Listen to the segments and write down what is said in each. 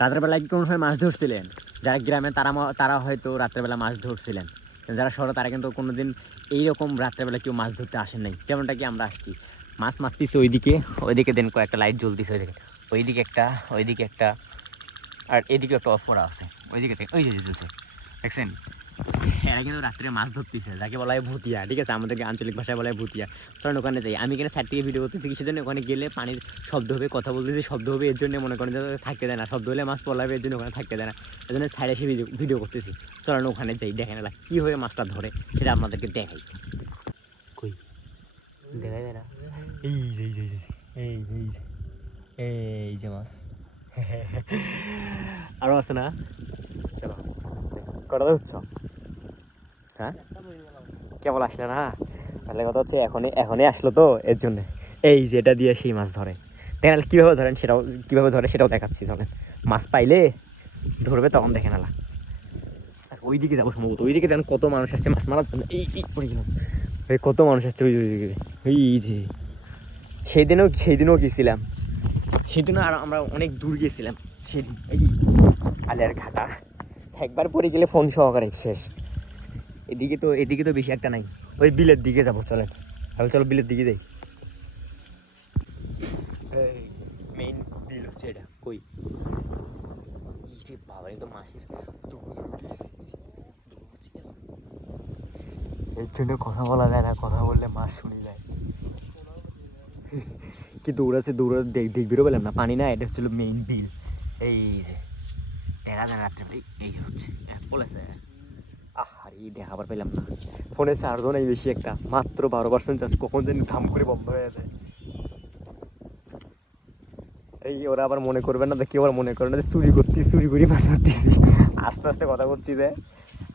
রাতের বেলায় কি কোনো সময় মাছ ধরছিলেন? যারা গ্রামে তারা হয়তো রাত্রেবেলা মাছ ধরছিলেন, যারা শহরে তারা কিন্তু কোনোদিন এইরকম রাত্রেবেলা কেউ মাছ ধরতে আসেন নাই, যেমনটা কি আমরা আসছি। মাছ মারতেছি ওইদিকে দেন কয়েকটা লাইট জ্বলতেছে, ওইদিকে একটা আর এদিকে একটা অফ করা আছে, ওই যে জ্বলছে, দেখছেন? এরা কিন্তু রাত্রে মাছ ধরতেছে, যাকে বলা হয় ভুতিয়া, ঠিক আছে? আমাদের আঞ্চলিক ভাষায় বলা হয় ভুতিয়া। চলেন ওখানে যাই। আমি এখানে সাইড থেকে ভিডিও করতেছি, কিসের জন্য? ওখানে গেলে পানির শব্দ হবে, কথা বলতেছি শব্দ হবে, এর জন্য মনে করেন যে থাকতে দেয় না, শব্দ হলে মাছ পলাবে, এর জন্য ওখানে থাকতে দেয় না, এর জন্য সাইডে এসে ভিডিও করতেছি। চলেন ওখানে যাই, দেখেন এলা কীভাবে মাছটা ধরে সেটা আপনাদেরকে দেখাই। কই দেখাই দেয় না? এই যে মাছ আরও আছে না? চলো কটা ধরছো? হ্যাঁ কেবল আসলে না, তাহলে কথা হচ্ছে এখনই আসলো তো, এর জন্যে এই যে এটা দিয়ে সেই মাছ ধরে। দেখেন কীভাবে ধরে সেটাও দেখাচ্ছি। চলেন, মাছ পাইলে ধরবে তখন দেখে নালা। আর ওইদিকে যাবো সম্ভবত, ওইদিকে দেখেন কত মানুষ আসছে মাছ মারার জন্য। এই কত মানুষ আসছে ওইদিকে। এই যে সেইদিনও গেছিলাম, সেদিনও আর আমরা অনেক দূর গেছিলাম সেদিন। এই আলের ঘাটা একবার পরে গেলে ফোন সহকারে শেষ। এদিকে তো বেশি একটা নাই, ওই বিলের দিকে যাবো। চলেন চলো বিলের দিকে যাই। মেইন বিল হচ্ছে এটা। কই বাবা, তো মাসির এর জন্য কথা বলা যায় না, কথা বললে মাছ শুনে যায়। কি দৌড়াচ্ছে দেখবিরও পেলাম না, পানি না, এটা হচ্ছিল মেইন বিল। এই যে দেখা যায় রাত্রে, এই হচ্ছে বলেছে। আরে দেখাবার পেলাম না, ফোনে চার্জও নেই বেশি একটা, মাত্র 12% চার্জ, কখন যেন ধাম করে বন্ধ হয়ে যায়। এই ওরা আবার মনে করবে না, কেউ আবার মনে করে না যে চুরি করি মাছ মারতেছি। আস্তে আস্তে কথা করছি যে,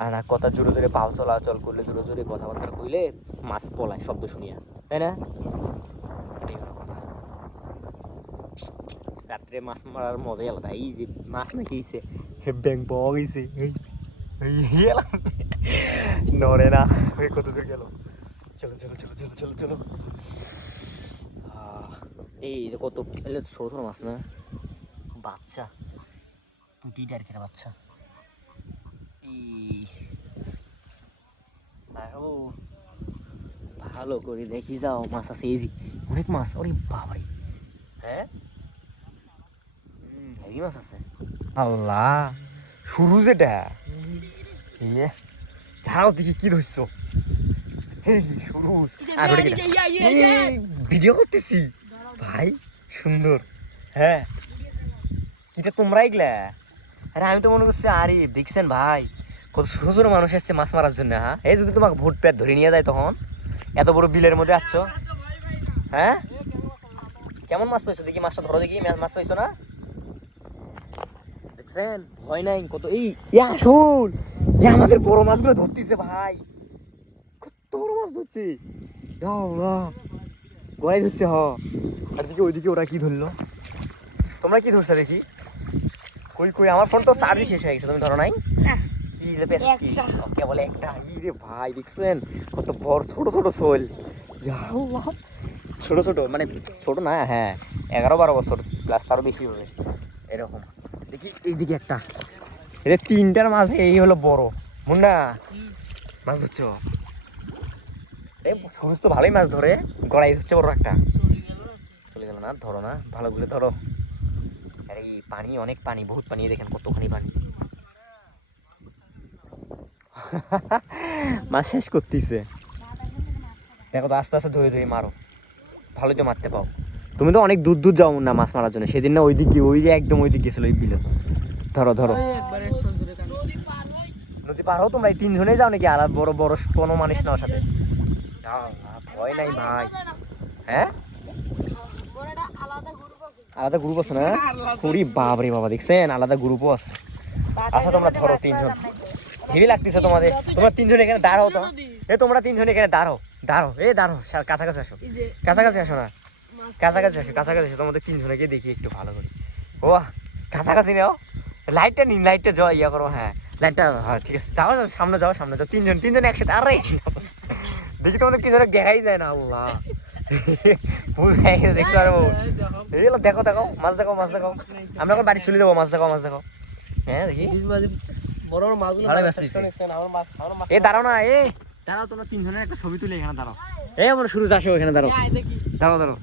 আর না কথা জোরে জোরে পাও চলাচল করলে, জোরে জোরে কথাবার্তা কইলে মাছ পলায় শব্দ শুনিয়া, তাই না? এটাই হলো কথা। রাত্রে মাছ মারার মজাই আলাদা। এই যে মাছ নাকি ব্যাং পাওয়া গেছে, নড়ে না। কত দূর গেল? চলো। এই যে কত ছোট ছোট মাছ না, বাচ্চা পুঁটি ডারকের বাচ্চা। আরো ভালো করে দেখি যাও, মাছ আছে এই যে অনেক মাছ। ওরে বাবারে, হ্যাঁ হেভি মাছ আছে। আল্লাহ, শুরু যেটা ধারাও দেখি কি ধরছো। ভিডিও করতেছি ভাই, সুন্দর। হ্যাঁ কিটা তোমরা এগুলা? আরে আমি তো মনে করছি আরে দেখছেন ভাই কত ছোট ছোট মানুষ এসছে মাছ মারার জন্য। হ্যাঁ, এই যদি তোমাকে ভোট পেট ধরে নিয়ে যায় তখন, এত বড় বিলের মধ্যে আসছো। হ্যাঁ কেমন মাছ পাইছো দেখি, মাছটা ধরো দেখি, মাছ পাইছো না? দেখছেন ভয় নাই কত। এই আসল আমাদের বড় মাছগুলো ধরতেছে ভাই, কত বড় মাছ ধরছে, গড়াই ধরছে। আর দিকে ওইদিকে ওরা কি ধরলো, তোমরা কি ধরছো দেখি? কই আমার ফোন তো চার্জই শেষ হয়ে গেছে, তুমি ধরো নাই? কি বলে একটা রে ভাই, দেখছেন কত বড় ছোট শোল। ছোট মানে ছোট না, হ্যাঁ 11-12 বছর প্লাস, তারও বেশি হবে এরকম। দেখি এইদিকে একটা, এটা 3টার মাঝে এই হলো বড় মুন্না মাছ ধরছো। সুরজ তো ভালোই মাছ ধরে, গড়াই হচ্ছে বড় একটা। চলে গেল না, ধরো না, ভালো করে ধরো। আর এই পানি, অনেক পানি, বহুত পানি, দেখেন কতখানি পানি। মাছ শেষ করতেছে, দেখো তো আস্তে আস্তে ধরে মারো, ভালোই তো মারতে পাও। তুমি তো অনেক দূর যাও না মাছ মারার জন্য, সেদিন না ওই যে একদম ওই দিক গেছিল ওই বিলে। ধরো নদী পার হও তোমরা, এই 3 জনেই যাও নাকি? আর বড় কোনো মানুষ না ওর সাথে? ভয় নাই ভাই। হ্যাঁ আলাদা গ্রুপ আছে না? কুড়ি বাবরে বাবা, দেখছেন আলাদা গ্রুপও আছে। আচ্ছা তোমরা ধরো 3 জন, হেভি লাগতেছে তোমাদের। তোমরা 3 জন এখানে দাঁড়াও তো, তোমরা 3 জন এখানে দাঁড়াও, কাছাকাছি আসো, কাছাকাছি আসো, তোমাদের 3 জনকে দেখি একটু ভালো করে। ও কাছাকাছি নাও, লাইটটা নিন, লাইটটা ইয়া করো। হ্যাঁ লাইটটা, হ্যাঁ ঠিক আছে, যাও সামনে যাও 3 জন একসাথে। আরে দেখি তোমাদের 3 জনে দেখাই যায় না। আল্লাহ ভুল হয়ে গেছে, দেখতে পারবো। দেখো দেখো মাছ দেখো, মাছ দেখো। আমরা এখন বাড়ি চলে যাবো, মাছ দেখো, মাছ দেখো। হ্যাঁ দেখি বড় বড় মাছগুলো ভালো মাছ পেয়েছে। আমার মাছ এ দাঁড়াও না, এ দাঁড়াও তোমরা তিনজনের একটা ছবি তুলে এখানে দাঁড়াও। এই আমরা শুরু আসো এখানে দাঁড়াও। দাঁড়াও দাঁড়াও।